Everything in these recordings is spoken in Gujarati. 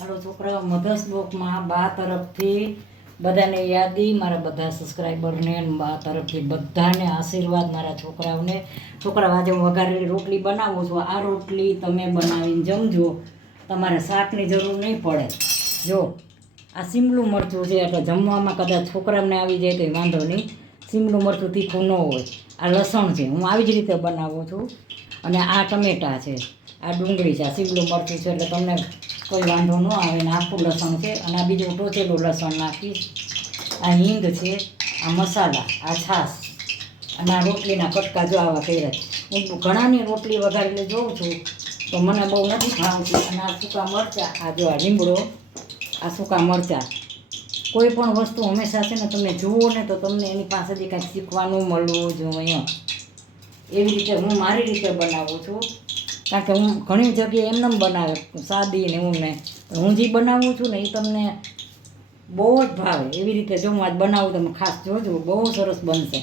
હાલો છોકરાઓ, મધર્સ બ્લોકમાં બા તરફથી બધાને યાદી, મારા બધા સબસ્ક્રાઈબરને બા તરફથી બધાને આશીર્વાદ. મારા છોકરાઓને આજે હું વઘારેલી રોટલી બનાવું છું. આ રોટલી તમે બનાવીને જમજો, તમારે શાકની જરૂર નહીં પડે. જો આ સીમલું મરચું છે એટલે જમવામાં કદાચ છોકરાઓને આવી જાય તો વાંધો નહીં. સીમલું મરચું તીખું ન હોય. આ લસણ છે, હું આવી જ રીતે બનાવું છું. અને આ ટમેટા છે, આ ડુંગળી છે, આ સીમલું મરચું છે એટલે તમને કોઈ વાંધો ન આવે. ને આખું લસણ છે અને આ બીજું ટોચેલું લસણ નાખીશ. આ હિંગ છે, આ મસાલા, આ છાશ અને આ રોટલીના કટકા જો આવા કર્યા. હું ઘણાની રોટલી વઘારીને જોઉં છું તો મને બહુ નથી ભાવતી. અને આ સૂકા મરચાં, આ જો આ લીમડો, આ સૂકા મરચાં. કોઈ પણ વસ્તુ હંમેશા છે ને તમે જુઓ ને તો તમને એની પાસેથી કાંઈક શીખવાનું મળવું જોઈએ. એવી રીતે હું મારી રીતે બનાવું છું. કારણ કે હું ઘણી જગ્યાએ એમને બનાવે સાદી ને હું ને હું જે બનાવું છું ને એ તમને બહુ જ ભાવે. એવી રીતે જો હું આજ બનાવું તમે ખાસ જોજો, બહુ સરસ બનશે.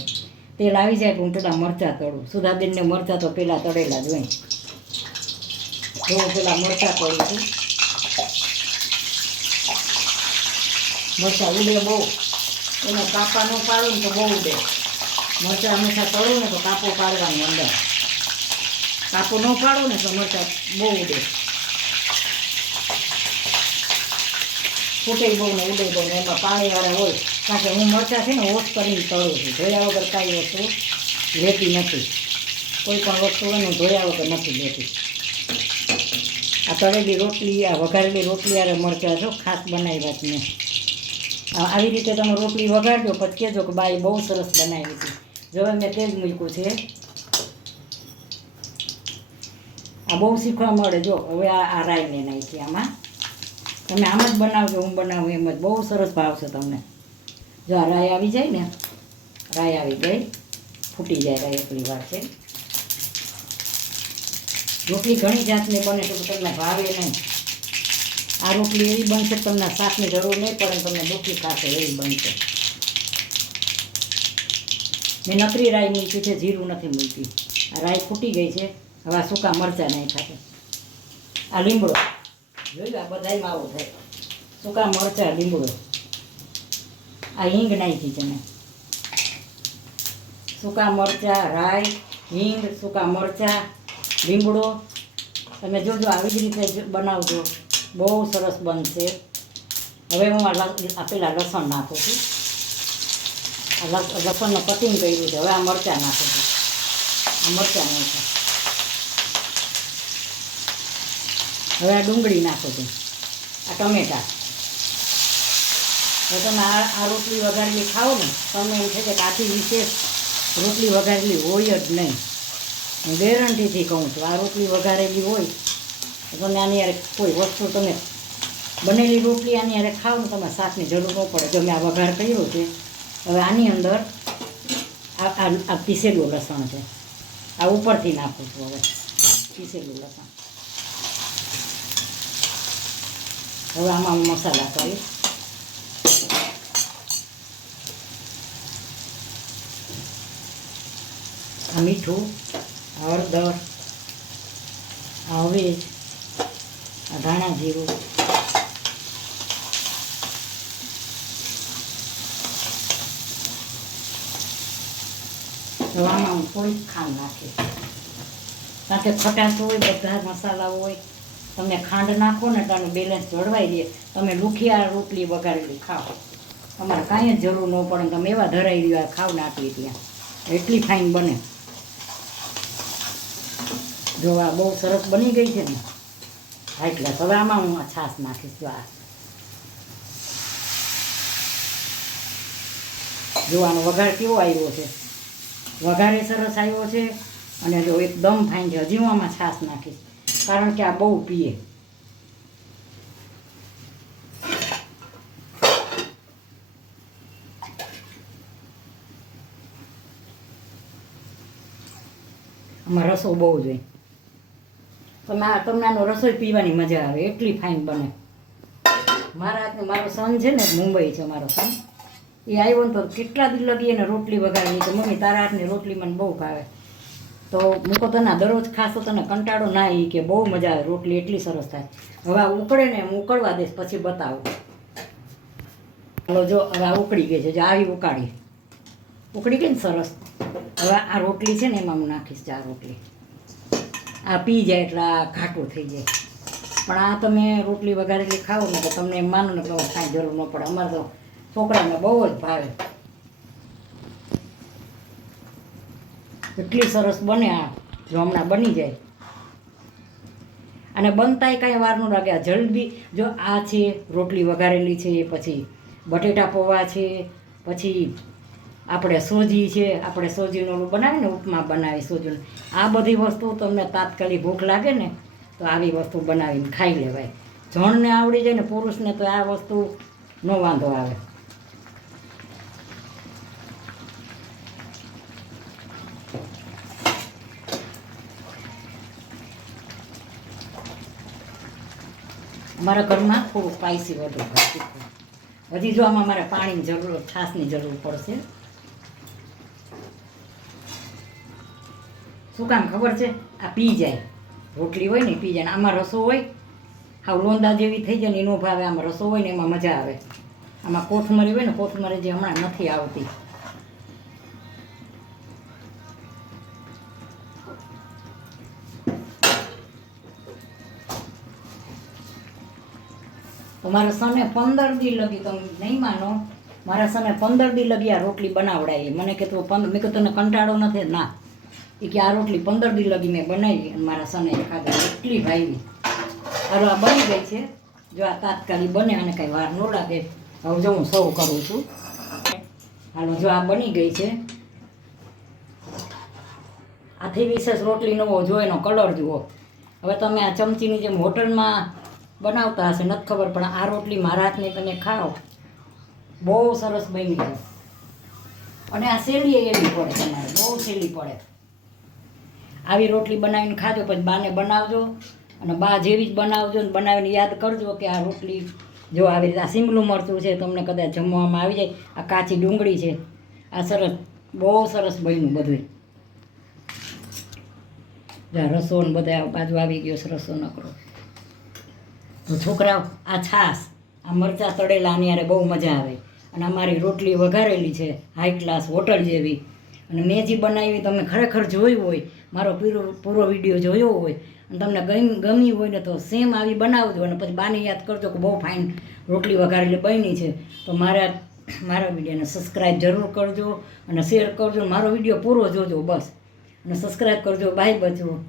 તેલ આવી જાય તો હું પહેલાં મરચાં તળું. સુધાબેનને મરચાં તો પહેલાં તળેલા જ હોય. જો હું પહેલાં મરચાં તળું છું. મરચાં ઉડે બહુ, એને કાપા ન પાડું ને તો બહુ ઉડે. મરચાં હંમેશા તળું ને તો કાપો પાડવાની અંદર. કાપો ન પાડો ને તો મરચાં બહુ ઉડે. ફૂટે બહુ ને ઉડે બહુ ને એમાં પાણીવાળા હોય. કારણ કે હું મરચાં છે ને ઓછ કરીને તળું છું. ધોયા વગર કાંઈ વસ્તુ લેતી નથી. કોઈ પણ વસ્તુ હોય ને હું ધોયા વગર નથી લેતી. આ તળેલી રોટલી, આ વઘારેલી રોટલી આરે મરચાં જો ખાસ બનાવ્યા જ મેં. આવી રીતે તમે રોટલી વઘારજો પછી કહેજો કે બાઈ બહુ સરસ બનાવી હતી. જો મેં તેજ મૂક્યું છે. આ બહુ શીખવા મળે. જો હવે આ રાઈને નાખી આમાં. તમે આમ જ બનાવજો, હું બનાવું એમ જ. બહુ સરસ ભાવશે તમને. જો આ રાઈ આવી જાય ને, રાઈ આવી ગઈ, ફૂટી જાય રાઈ એટલી વાર છે. રોટલી ઘણી જાતની બને તો તમને ભાવે નહીં. આ રોટલી એવી બનશે તમને શાકની જરૂર નહીં પડે, તમને દુઃખી ખાશે એવી બનશે. મેં નકરી રાઈ મૂકી છે, જીરું નથી મૂકી. આ રાઈ ફૂટી ગઈ છે. હવે આ સૂકા મરચાં નહીં ખાતે. આ લીમડો જોયું, આ બધામાં આવું થાય. સૂકા મરચાં, લીમડો, આ હિંગ નાખી છે મેં. સૂકા મરચાં, રાઈ, હિંગ, સૂકા મરચાં, લીમડો. તમે જોજો આવી જ રીતે બનાવજો, બહુ સરસ બનશે. હવે હું આ પેલા લસણ નાખું છું. આ લસણનું કટિંગ કર્યું છે. હવે આ મરચાં નાખું છું. આ મરચાં નાખું. હવે આ ડુંગળી નાખું છું. આ ટમેટા. હવે તમે આ રોટલી વઘારેલી ખાઓ ને તમને એમ છે કે આથી વિશેષ રોટલી વઘારેલી હોય જ નહીં. હું ગેરંટીથી કહું છું. આ રોટલી વઘારેલી હોય તો તમે આની યારે કોઈ વસ્તુ તમે બનેલી રોટલી આની યારે ખાઓ ને તમે શાકની જરૂર ન પડે. જો મેં આ વઘાર કર્યો છે. હવે આની અંદર આ પીસેલું લસણ છે. આ ઉપરથી નાખું છું. હવે પીસેલું લસણ. હવે આમાં હું મસાલા કરીશ. આ મીઠું, હળદર, આ હવેજ, આ ધાણા જીરું, તો આમાં હું થોડીક ખાંડ નાખીશ. કારણ કે ખટાશ હોય, બધા મસાલા હોય. તમે ખાંડ નાખો ને તો બેલેન્સ જળવાઈ દે. તમે લુખિયા રોટલી વઘારેલી ખાઓ, તમારે કાંઈ જ જરૂર ન પડે. તમે એવા ધરાઈ રહ્યા ખાવ ને આટલી ત્યાં એટલી ફાઇન બને. જો આ બહુ સરસ બની ગઈ છે ને હાઈ ક્લાસ. હવે આમાં હું આ છાશ નાખીશ. જો આનો વઘાર કેવો આવ્યો છે. વઘારે સરસ આવ્યો છે અને જો એકદમ ફાઇન છે. હજી હું આમાં છાશ નાખીશ કારણ કે આ બહુ પીએ. આમાં રસો બહુ જોઈએ. તમને આનો રસોઈ પીવાની મજા આવે એટલી ફાઇન બને. મારો સન છે ને મુંબઈ છે મારો સન. એ આવ્યો ને તો કેટલા દી લગી એને રોટલી વઘારેલી કે મમ્મી તારા હાથની રોટલી મને બહુ ભાવે. તો મૂકો તો ના દરરોજ ખાશો તને કંટાળો ના એ કે બહુ મજા આવે, રોટલી એટલી સરસ થાય. હવે આ ઉકળે ને હું ઉકળવા દઈશ પછી બતાવું. ચાલો જો હવે આ ઉકળી ગઈ છે, જો આવી ઉકળી ગઈ ને સરસ. હવે આ રોટલી છે ને એમાં હું નાખીશ. આ રોટલી આ પી જાય એટલે આ ઘાટું થઈ જાય. પણ આ તમે રોટલી વઘારેલી ખાઓ ને તો તમને એમ માનો ને કે કાંઈ જરૂર ન પડે. અમારે તો છોકરાને બહુ જ ભાવે, એટલી સરસ બને. આ જો હમણાં બની જાય અને બનતાય કાંઈ વાર ન લાગે. આ જલ્દી જો આ છે રોટલી વઘારેલી છે, પછી બટેટા પૌવા છે, પછી આપણે સોજી છે, આપણે સોજીનું ઓલું બનાવીએ ને ઉપમા બનાવી સોજીનું, આ બધી વસ્તુ તમને તાત્કાલિક ભૂખ લાગે ને તો આવી વસ્તુ બનાવીને ખાઈ લેવાય. જણને આવડી જાય ને પુરુષને તો આ વસ્તુ ન વાંધો આવે. અમારા ઘરમાં થોડું સ્પાઈસી વધુ હોય. હજી જો આમાં મારે પાણીની જરૂર, છાશની જરૂર પડશે. શું કામ ખબર છે? આ પી જાય, રોટલી હોય ને પી જાય. આમાં રસો હોય હાવ લોંદા જેવી થઈ જાય ને એનો ભાવે. આમાં રસો હોય ને એમાં મજા આવે. આમાં કોથમરી હોય ને, કોથમરી જે હમણાં નથી આવતી. તો મારા સને 15 દી લગી, તમે નહીં માનો, મારા સને 15 દી લગી આ રોટલી બનાવડાવી. મને કે તું મેં કહ્યું તને કંટાળો નથી? ના, એ કે આ રોટલી 15 દી લગી મેં બનાવી અને મારા સને ખાધી, એટલી ભાવી. હાલો આ બની ગઈ છે. જો આ તાત્કાલિક બને અને કાંઈ વાર ન લાગે. હવે જો હું સર્વ કરું છું. હાલો જો આ બની ગઈ છે. આથી વિશેષ રોટલી નવો જો એનો કલર જુઓ. હવે તમે આ ચમચીની જેમ હોટલમાં બનાવતા હશે નથી ખબર, પણ આ રોટલી મારા હાથની તમે ખાઓ બહુ સરસ બની છે. અને આ શેરડી એવી પડે, તમારે બહુ સહેલી પડે. આવી રોટલી બનાવીને ખાજો, પછી બાને બનાવજો અને બા જેવી જ બનાવજો ને બનાવીને યાદ કરજો કે આ રોટલી જો આવી રીતે. આ શીમલું મરચું છે, તમને કદાચ જમવામાં આવી જાય. આ કાચી ડુંગળી છે, આ સરસ બહુ સરસ બન્યું બધું. જ્યાં રસો ને બધા બાજુ આવી ગયો છે, રસો નકરો. તો છોકરાઓ આ છાશ, આ મરચાં તળેલા આની યારે બહુ મજા આવે. અને અમારી રોટલી વઘારેલી છે હાઈ ક્લાસ હોટલ જેવી. અને મેં જે બનાવી તમે ખરેખર જોયું હોય, મારો પૂરો વિડીયો જોયો હોય અને તમને ગમી હોય ને તો સેમ આવી બનાવજો. અને પછી બાને યાદ કરજો કે બહુ ફાઇન રોટલી વઘારેલી બની છે. તો મારા વિડીયોને સબસ્ક્રાઈબ જરૂર કરજો અને શેર કરજો. મારો વિડીયો પૂરો જોજો બસ, અને સબસ્ક્રાઈબ કરજો. બાય બચો.